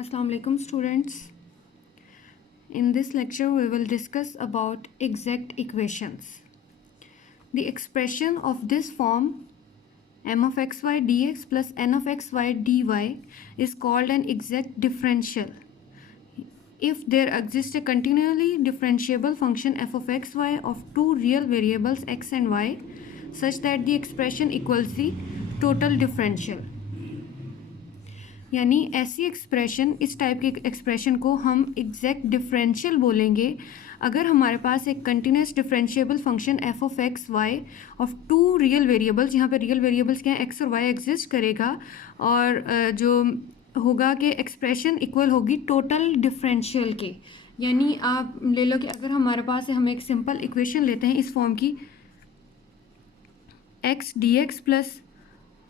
Assalamu alaikum students. In this lecture we will discuss about exact equations. The expression of this form m of xy dx plus n of xy dy is called an exact differential if there exists a continually differentiable function f of xy of two real variables x and y such that the expression equals the total differential. यानी ऐसी expression, इस type के expression को हम exact differential बोलेंगे अगर हमारे पास एक continuous differentiable function f of x y of two real variables, यहाँ पे रियल वेरिएबल्स क्या है, एक्स और वाई एग्जिस्ट करेगा और जो होगा कि एक्सप्रेशन इक्वल होगी टोटल डिफरेंशियल के. यानी आप ले लो कि अगर हमारे पास है, हम एक सिंपल इक्वेशन लेते हैं इस फॉर्म की x d x plus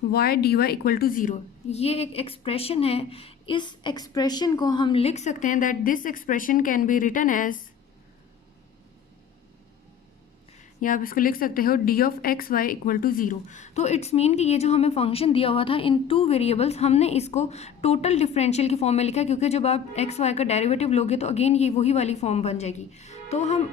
y d y equal to zero. ये एक एक्सप्रेशन है. इस एक्सप्रेशन को हम लिख सकते हैं that this expression can be written as, या आप इसको लिख सकते हो d of x y equal to zero. तो इट्स मीन कि ये जो हमें फंक्शन दिया हुआ था इन टू वेरिएबल्स, हमने इसको टोटल डिफरेंशियल की फॉर्म में लिखा क्योंकि जब आप एक्स वाई का डेरिवेटिव लोगे तो अगेन ये वही वाली फॉर्म बन जाएगी. तो हम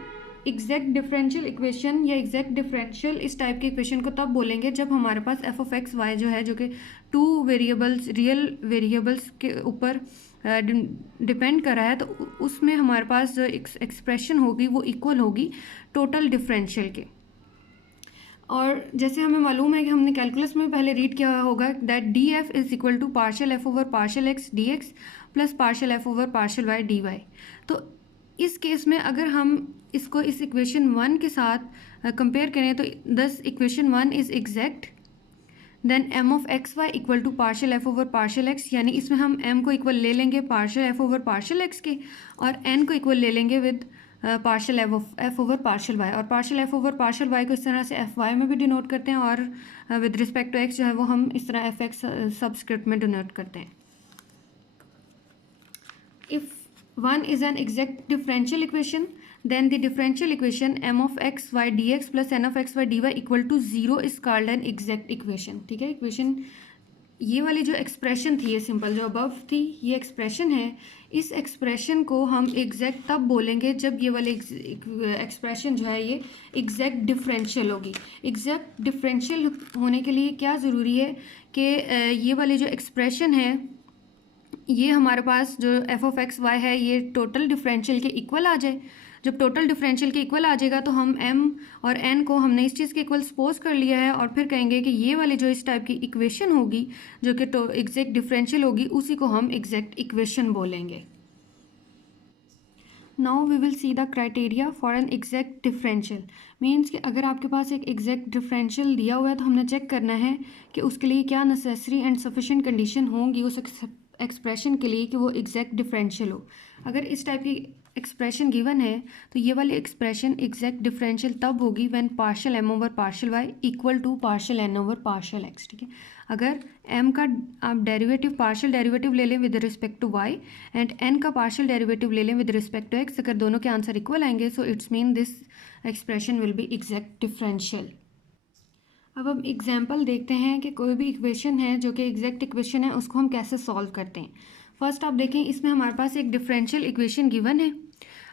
एग्जैक्ट डिफरेंशियल इक्वेशन या एग्जैक्ट डिफरेंशियल इस टाइप के इक्वेशन को तब बोलेंगे जब हमारे पास एफ ऑफ एक्स वाई जो है, जो कि टू वेरिएबल्स रियल वेरिएबल्स के ऊपर डिपेंड कर रहा है, तो उसमें हमारे पास जो एक्सप्रेशन होगी वो इक्वल होगी टोटल डिफरेंशियल के. और जैसे हमें मालूम है कि हमने कैलकुलस में पहले रीड किया होगा that d f is equal to partial f over partial x d x plus partial f over partial y d y. तो इस केस में अगर हम इसको इस इक्वेशन वन के साथ कंपेयर करें तो दस equation one is exact. Then M of x y equal to partial f over partial x, यानी इसमें हम एम को इक्वल ले लेंगे partial f over partial x के और एन को इक्वल ले लेंगे with partial f over partial y. और partial f over partial y को इस तरह से एफ वाई में भी डिनोट करते हैं और विद रिस्पेक्ट टू एक्स जो है वो हम इस तरह एफ एक्स सबस्क्रिप्ट में डिनोट करते हैं. If one is an exact differential equation, then the differential equation m of x y dx plus n of x y dy equal to 0 is called an exact equation. ठीक है, equation ये वाली जो expression थी, ये simple जो above थी, ये एक्सप्रेशन है. इस एक्सप्रेशन को हम एग्जैक्ट तब बोलेंगे जब ये वाली एक्सप्रेशन जो है ये एग्जैक्ट डिफरेंशियल होगी. एग्जैक्ट डिफरेंशियल होने के लिए क्या ज़रूरी है कि ये वाली जो एक्सप्रेशन है ये हमारे पास जो एफ ऑफ एक्स वाई है ये टोटल डिफरेंशियल के इक्वल आ जाए. जब टोटल डिफरेंशियल के इक्वल आ जाएगा तो हम एम और एन को हमने इस चीज़ के इक्वल सपोज कर लिया है और फिर कहेंगे कि ये वाली जो इस टाइप की इक्वेशन होगी जो कि एग्जैक्ट डिफरेंशियल होगी उसी को हम एग्जैक्ट इक्वेशन बोलेंगे. Now we will see the criteria for an exact differential. Means कि अगर आपके पास एक एग्जैक्ट डिफरेंशियल दिया हुआ है तो हमने चेक करना है कि उसके लिए क्या नेसेसरी एंड सफिशिएंट कंडीशन होंगी उस एक्सप्रेशन के लिए कि वो एग्जैक्ट डिफरेंशियल हो. अगर इस टाइप की एक्सप्रेशन गिवन है तो ये वाली एक्सप्रेशन एग्जैक्ट डिफरेंशियल तब होगी when partial M over partial y equal to partial N over partial x. ठीक है, अगर एम का आप डेरिवेटिव पार्शियल डेरिवेटिव ले लें with respect to y and N का पार्शियल डेरिवेटिव ले लें विद रिस्पेक्ट टू एक्स, अगर दोनों के आंसर इक्वल आएंगे सो it's mean this expression will be exact differential. अब हम एग्जाम्पल देखते हैं कि कोई भी इक्वेशन है जो कि एग्जैक्ट इक्वेशन है उसको हम कैसे सॉल्व करते हैं. फर्स्ट आप देखें, इसमें हमारे पास एक डिफरेंशियल इक्वेशन गिवन है.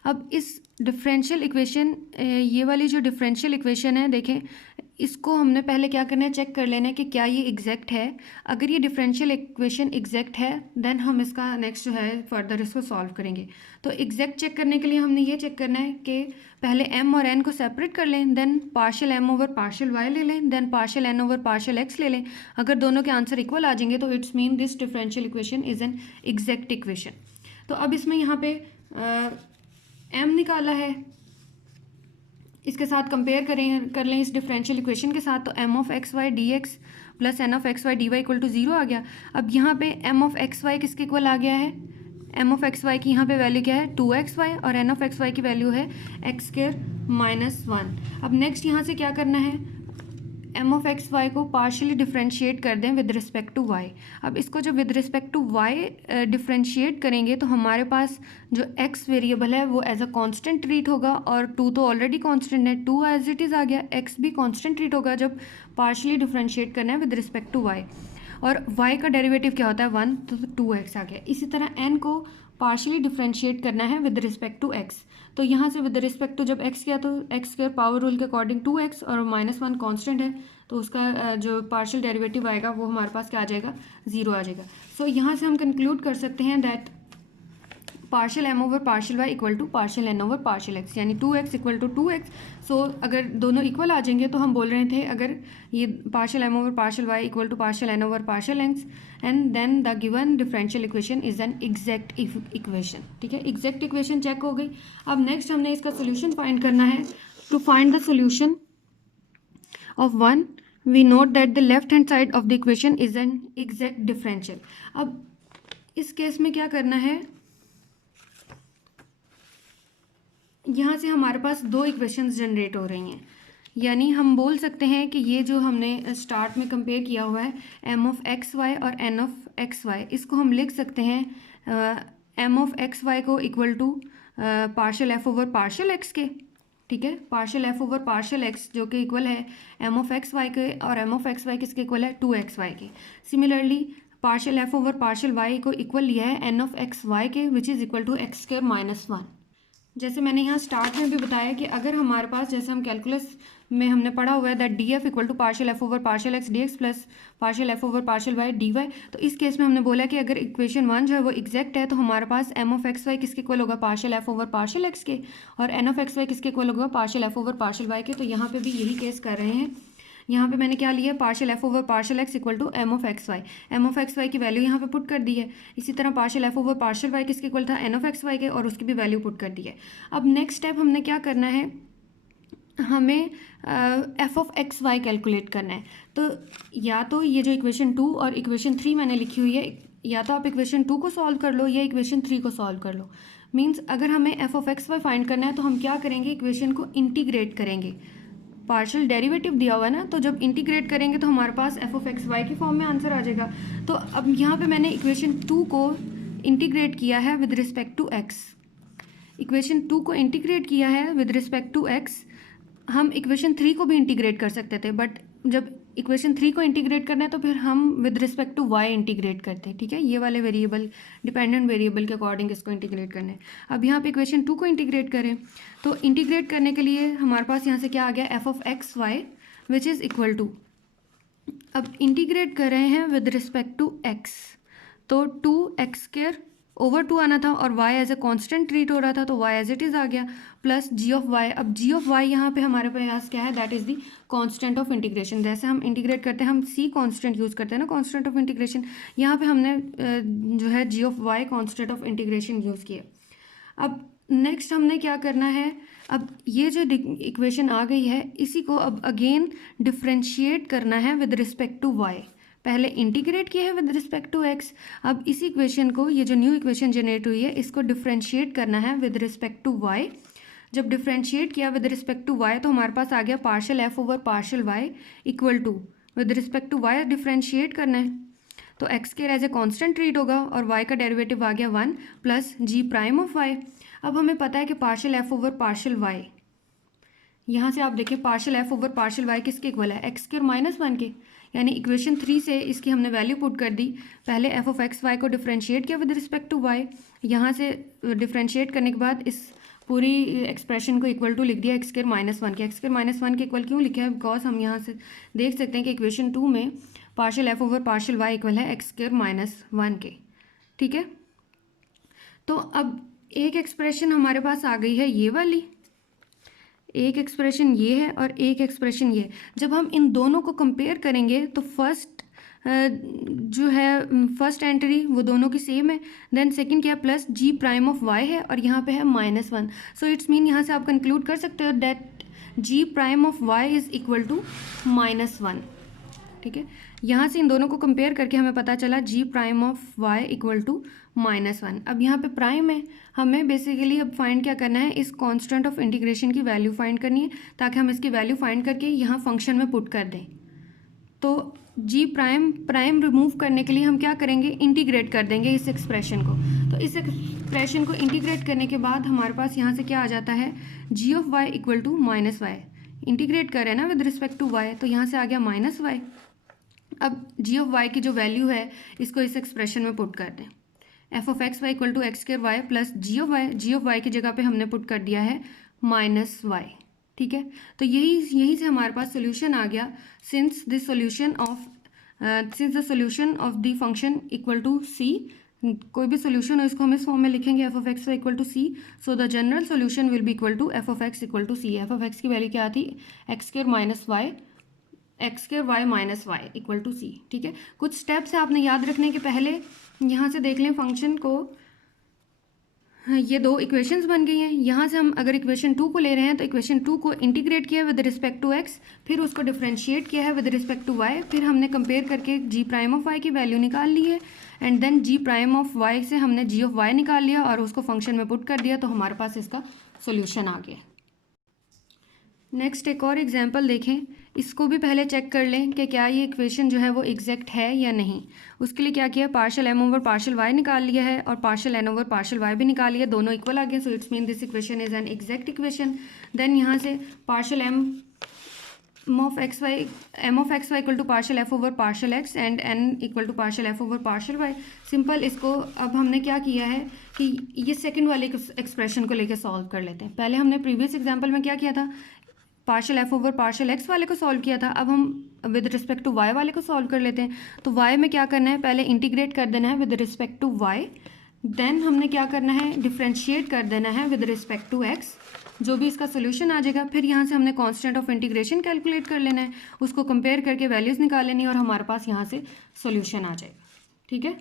अब इस डिफरेंशियल इक्वेशन, ये वाली जो डिफरेंशियल इक्वेशन है, देखें इसको हमने पहले क्या करना है, चेक कर लेना है कि क्या ये एग्जैक्ट है. अगर ये डिफरेंशियल इक्वेशन एग्जैक्ट है देन हम इसका नेक्स्ट जो है फर्दर इसको सॉल्व करेंगे. तो एग्जैक्ट चेक करने के लिए हमने ये चेक करना है कि पहले m और n को सेपरेट कर लें, then partial m over partial y ले लें, then partial n over partial x ले लें. अगर दोनों के आंसर इक्वल आ जाएंगे तो it's mean this differential equation is an exact equation. तो अब इसमें यहाँ पे m निकाला है, इसके साथ कंपेयर कर लें इस डिफरेंशियल इक्वेशन के साथ, तो M of x y d x plus N of x y d y equal to zero आ गया. अब यहाँ पे एम ऑफ एक्स वाई किसके इक्वल आ गया है, एम ऑफ एक्स वाई की यहाँ पे वैल्यू क्या है, 2xy, और एन ऑफ एक्स वाई की वैल्यू है एक्स स्क्वायर माइनस 1. अब नेक्स्ट यहाँ से क्या करना है, एम ऑफ एक्स वाई को पार्शियली डिफ्रेंशिएट कर दें विद रिस्पेक्ट टू वाई. अब इसको जब with respect to y differentiate करेंगे तो हमारे पास जो एक्स वेरिएबल है वो एज अ कांस्टेंट ट्रीट होगा, और टू तो ऑलरेडी कांस्टेंट है, टू एज इट इज़ आ गया. एक्स भी कांस्टेंट ट्रीट होगा जब पार्शियली डिफ्रेंशिएट करना है विद रिस्पेक्ट टू वाई. और y का डेरिवेटिव क्या होता है 1, तो 2x आ गया। इसी तरह n को पार्शियली डिफ्रेंशिएट करना है विद रिस्पेक्ट टू x, तो यहाँ से विद रिस्पेक्ट टू जब x किया तो x स्क्वायर पावर रूल के अकॉर्डिंग 2x और -1 कांस्टेंट है, तो उसका जो पार्शियल डेरिवेटिव आएगा वो हमारे पास क्या आ जाएगा, 0 आ जाएगा। सो यहाँ से हम कंक्लूड कर सकते हैं that partial m over partial y equal to partial n over partial x, यानी 2x इक्वल टू 2x। सो अगर दोनों इक्वल आ जाएंगे तो हम बोल रहे थे अगर ये partial m over partial y equal to partial n over partial x and then the given differential equation is an exact equation. ठीक है, एग्जैक्ट इक्वेशन चेक हो गई। अब नेक्स्ट हमने इसका सोल्यूशन फाइंड करना है। To find the solution of 1 we note that the left hand side of the equation is an exact differential. अब इस केस में क्या करना है, यहाँ से हमारे पास दो इक्वेशंस जनरेट हो रही हैं, यानी हम बोल सकते हैं कि ये जो हमने स्टार्ट में कंपेयर किया हुआ है m ऑफ एक्स वाई और n ऑफ एक्स वाई, इसको हम लिख सकते हैं m ऑफ एक्स वाई को equal to partial f over partial x के। ठीक है, partial f over partial x जो कि इक्वल है m ऑफ एक्स वाई के, और m ऑफ एक्स वाई किसके इक्वल है, 2x y के। Similarly partial f over partial y को इक्वल लिया है n ऑफ एक्स वाई के which is equal to x square minus 1। जैसे मैंने यहाँ स्टार्ट में भी बताया कि अगर हमारे पास, जैसे हम कैलकुलस में हमने पढ़ा हुआ है that d f equal to partial f over partial x d x plus partial f over partial y d y, तो इस केस में हमने बोला कि अगर इक्वेशन 1 जो है वो एग्जैक्ट है तो हमारे पास एम ऑफ एक्स वाई किसके इक्वल होगा, partial f over partial x के, और एन ऑफ एक्स वाई किसके इक्वल होगा, partial f over partial y के। तो यहाँ पे भी यही केस कर रहे हैं। यहाँ पे मैंने क्या लिया, partial f over partial x equal to M of x y, M of x y की वैल्यू यहाँ पे पुट कर दी है। इसी तरह partial f over partial y किसके इक्वल था, एन ऑफ एक्स वाई के, और उसकी भी वैल्यू पुट कर दी है। अब नेक्स्ट स्टेप हमने क्या करना है, हमें f of x y calculate करना है। तो या तो ये जो इक्वेशन 2 और इक्वेशन 3 मैंने लिखी हुई है, या तो आप इक्वेशन 2 को सॉल्व कर लो या इक्वेशन 3 को सॉल्व कर लो। मीन्स अगर हमें f of x y find करना है तो हम क्या करेंगे, इक्वेशन को इंटीग्रेट करेंगे। पार्शियल डेरिवेटिव दिया हुआ है ना, तो जब इंटीग्रेट करेंगे तो हमारे पास एफ ऑफ एक्स वाई की फॉर्म में आंसर आ जाएगा। तो अब यहाँ पे मैंने इक्वेशन 2 को इंटीग्रेट किया है with respect to x, equation 2 को इंटीग्रेट किया है विद रिस्पेक्ट टू एक्स। हम इक्वेशन 3 को भी इंटीग्रेट कर सकते थे, बट जब इक्वेशन 3 को इंटीग्रेट करना है तो फिर हम with respect to y integrate करते हैं। ठीक है, ये वाले वेरिएबल डिपेंडेंट वेरिएबल के अकॉर्डिंग इसको इंटीग्रेट करना है। अब यहाँ पे इक्वेशन 2 को इंटीग्रेट करें तो इंटीग्रेट करने के लिए हमारे पास यहाँ से क्या आ गया, f of x y which is equal to, अब इंटीग्रेट कर रहे हैं विद रिस्पेक्ट टू एक्स, तो 2x स्क्वायर ओवर 2 आना था और y as a constant treat हो रहा था, तो y एज इट इज़ आ गया प्लस g ऑफ y। अब g ऑफ y यहाँ पे हमारे पास क्या है, that is the constant of integration. जैसे हम इंटीग्रेट करते हैं हम c कांस्टेंट यूज़ करते हैं ना, कांस्टेंट ऑफ इंटीग्रेशन, यहाँ पे हमने जो है g of y constant of integration use किया। अब नेक्स्ट हमने क्या करना है, अब ये जो इक्वेशन आ गई है इसी को अब अगेन डिफ्रेंशिएट करना है विद रिस्पेक्ट टू y। पहले इंटीग्रेट किया है विद रिस्पेक्ट टू एक्स, अब इस इक्वेशन को, ये जो न्यू इक्वेशन जनरेट हुई है इसको डिफ्रेंशिएट करना है विद रिस्पेक्ट टू वाई। जब डिफ्रेंशिएट किया विद रिस्पेक्ट टू वाई तो हमारे पास आ गया partial f over partial y equal to, with respect to y differentiate करना है तो एक्स के एज ए कॉन्स्टेंट ट्रीट होगा और वाई का डेरिवेटिव आ गया 1 plus g prime of y. अब हमें पता है कि partial f over partial y, यहाँ से आप देखिए partial f over partial y किसके इक्वल है, एक्स स्क्वायर माइनस 1 के, यानी इक्वेशन 3 से इसकी हमने वैल्यू पुट कर दी। पहले एफ ऑफ एक्स वाई को डिफ्रेंशिएट किया विद रिस्पेक्ट टू वाई, यहाँ से डिफ्रेंशिएट करने के बाद इस पूरी एक्सप्रेशन को इक्वल टू लिख दिया एक्स स्क्वायर माइनस 1 के। एक्स स्क्वायर माइनस 1 के इक्वल क्यों लिखा है, बिकॉज हम यहाँ से देख सकते हैं कि इक्वेशन 2 में partial f over partial y equal है एक्स स्क्वायर माइनस 1 के। ठीक है, तो अब एक एक्सप्रेशन हमारे पास आ गई है ये वाली, एक एक्सप्रेशन ये है और एक एक्सप्रेशन ये। जब हम इन दोनों को कंपेयर करेंगे तो फर्स्ट जो है फर्स्ट एंट्री वो दोनों की सेम है, देन सेकंड क्या plus g prime of y है और यहाँ पे है -1। सो इट्स मीन यहाँ से आप कंक्लूड कर सकते हो that g prime of y is equal to -1। ठीक है, यहाँ से इन दोनों को कंपेयर करके हमें पता चला g prime of y equal to -1। अब यहाँ पे प्राइम है, हमें बेसिकली अब फाइंड क्या करना है, इस कांस्टेंट ऑफ इंटीग्रेशन की वैल्यू फाइंड करनी है ताकि हम इसकी वैल्यू फाइंड करके यहाँ फंक्शन में पुट कर दें। तो जी प्राइम रिमूव करने के लिए हम क्या करेंगे, इंटीग्रेट कर देंगे इस एक्सप्रेशन को। तो इस एक्सप्रेशन को इंटीग्रेट करने के बाद हमारे पास यहाँ से क्या आ जाता है, g of y equal to -y। Integrate कर रहे हैं ना विद रिस्पेक्ट टू y, तो यहाँ से आ गया -y अब जी ऑफ वाई की जो वैल्यू है इसको इस एक्सप्रेशन में पुट कर दें। F of x y equal to x square y plus g of y की जगह पे हमने पुट कर दिया है माइनस वाई। ठीक है, तो यही से हमारे पास सोल्यूशन आ गया। Since the solution of the function equal to c, कोई भी सोल्यूशन हो इसको हम इस फॉर्म में लिखेंगे f of x y equal to c. So the general solution will be equal to f of x equal to c. F of x की value क्या थी, x square minus y, x square y minus y equal to c. ठीक है, कुछ steps आपने याद रखने के पहले यहाँ से देख लें फंक्शन को। ये दो इक्वेशंस बन गई हैं। यहाँ से हम अगर इक्वेशन 2 को ले रहे हैं तो इक्वेशन 2 को इंटीग्रेट किया विद रिस्पेक्ट टू एक्स, फिर उसको डिफरेंशिएट किया है विद रिस्पेक्ट टू वाई, फिर हमने कंपेयर करके जी प्राइम ऑफ वाई की वैल्यू निकाल ली है, and then g prime of y से हमने जी ऑफ वाई निकाल लिया और उसको फंक्शन में पुट कर दिया, तो हमारे पास इसका सोल्यूशन आ गया। नेक्स्ट एक और एग्जांपल देखें, इसको भी पहले चेक कर लें कि क्या ये इक्वेशन जो है वो एग्जैक्ट है या नहीं। उसके लिए क्या किया, partial M over partial y निकाल लिया है और partial N over partial y भी निकाल लिया, दोनों इक्वल आ गए। So it's mean this equation is an exact equation. Then यहाँ से partial M of x y equal to partial f over partial x and N equal to partial f over partial y. Simple, इसको अब हमने क्या किया है कि ये सेकेंड वाले एक्सप्रेशन को लेकर सॉल्व कर लेते हैं। पहले हमने प्रीवियस एग्जाम्पल में क्या किया था, partial f over partial x वाले को सॉल्व किया था। अब हम विद रिस्पेक्ट टू वाई वाले को सॉल्व कर लेते हैं। तो वाई में क्या करना है, पहले इंटीग्रेट कर देना है with respect to y, then हमने क्या करना है, डिफ्रेंशिएट कर देना है विद रिस्पेक्ट टू एक्स, जो भी इसका सोल्यूशन आ जाएगा। फिर यहाँ से हमने कांस्टेंट ऑफ इंटीग्रेशन कैलकुलेट कर लेना है, उसको कंपेयर करके वैल्यूज़ निकाल लेनी है और हमारे पास यहाँ से सोल्यूशन आ जाएगा। ठीक है,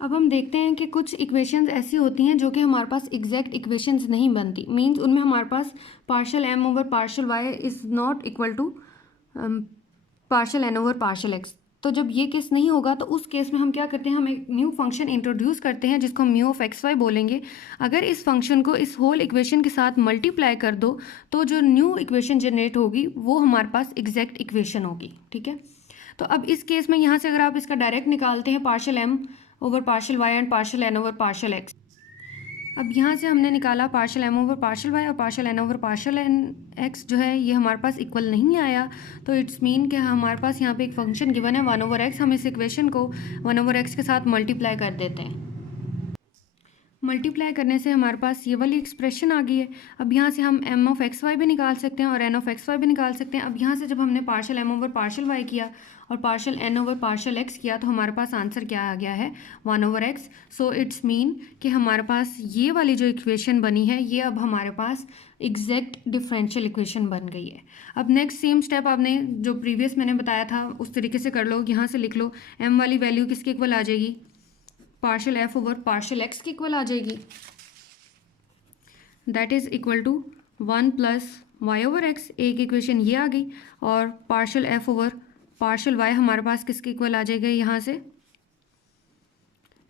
अब हम देखते हैं कि कुछ इक्वेशंस ऐसी होती हैं जो कि हमारे पास एग्जैक्ट इक्वेशंस नहीं बनती। मींस उनमें हमारे पास partial M over partial y is not equal to partial N over partial x. तो जब ये केस नहीं होगा तो उस केस में हम क्या करते हैं, हम एक न्यू फंक्शन इंट्रोड्यूस करते हैं जिसको हम म्यू ऑफ एक्स वाई बोलेंगे। अगर इस फंक्शन को इस होल इक्वेशन के साथ मल्टीप्लाई कर दो तो जो न्यू इक्वेशन जनरेट होगी वो हमारे पास एग्जैक्ट इक्वेशन होगी। ठीक है, तो अब इस केस में यहाँ से अगर आप इसका डायरेक्ट निकालते हैं partial M over partial y and partial N over partial x. अब यहाँ से हमने निकाला partial M over partial y और partial N over partial N x जो है ये हमारे पास इक्वल नहीं आया। तो इट्स मीन कि हमारे पास यहाँ पे एक फंक्शन गिवन है 1 ओवर एक्स, हम इस इक्वेशन को 1 ओवर एक्स के साथ मल्टीप्लाई कर देते हैं। मल्टीप्लाई करने से हमारे पास ये वाली एक्सप्रेशन आ गई है। अब यहाँ से हम एम ऑफ एक्स वाई भी निकाल सकते हैं और एन ऑफ एक्स वाई भी निकाल सकते हैं। अब यहाँ से जब हमने partial M over partial y किया और partial N over partial x किया तो हमारे पास आंसर क्या आ गया है, 1 over x. So it's mean कि हमारे पास ये वाली जो इक्वेशन बनी है ये अब हमारे पास एग्जैक्ट डिफरेंशियल इक्वेशन बन गई है। अब नेक्स्ट सेम स्टेप आपने जो प्रीवियस मैंने बताया था उस तरीके से कर लो। यहाँ से लिख लो एम वाली वैल्यू किसके इक्वल आ जाएगी, partial f over partial x की इक्वल आ जाएगी, that is equal to 1 plus y over x. एक इक्वेशन ये आ गई और partial f over partial y हमारे पास किसके इक्वल आ जाएगा, यहाँ से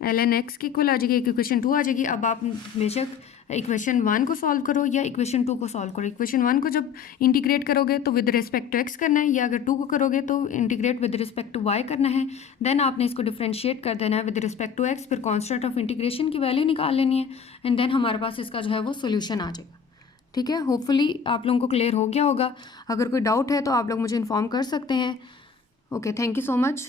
एल एन एक्स की इक्वल आ जाएगी, एक इक्वेशन 2 आ जाएगी। अब आप बेशक इक्वेशन 1 को सॉल्व करो या इक्वेशन 2 को सॉल्व करो। इक्वेशन 1 को जब इंटीग्रेट करोगे तो विद रिस्पेक्ट टू एक्स करना है, या अगर 2 को करोगे तो integrate with respect to y करना है। देन आपने इसको डिफरेंशिएट कर देना है विद रिस्पेक्ट टू एक्स, फिर कांस्टेंट ऑफ इंटीग्रेशन की वैल्यू निकाल लेनी है एंड देन हमारे पास इसका जो है वो सोल्यूशन आ जाएगा। ठीक है, होपफुली आप लोगों को क्लियर हो गया होगा। अगर कोई डाउट है तो आप लोग मुझे इन्फॉर्म कर सकते हैं। Okay, thank you so much.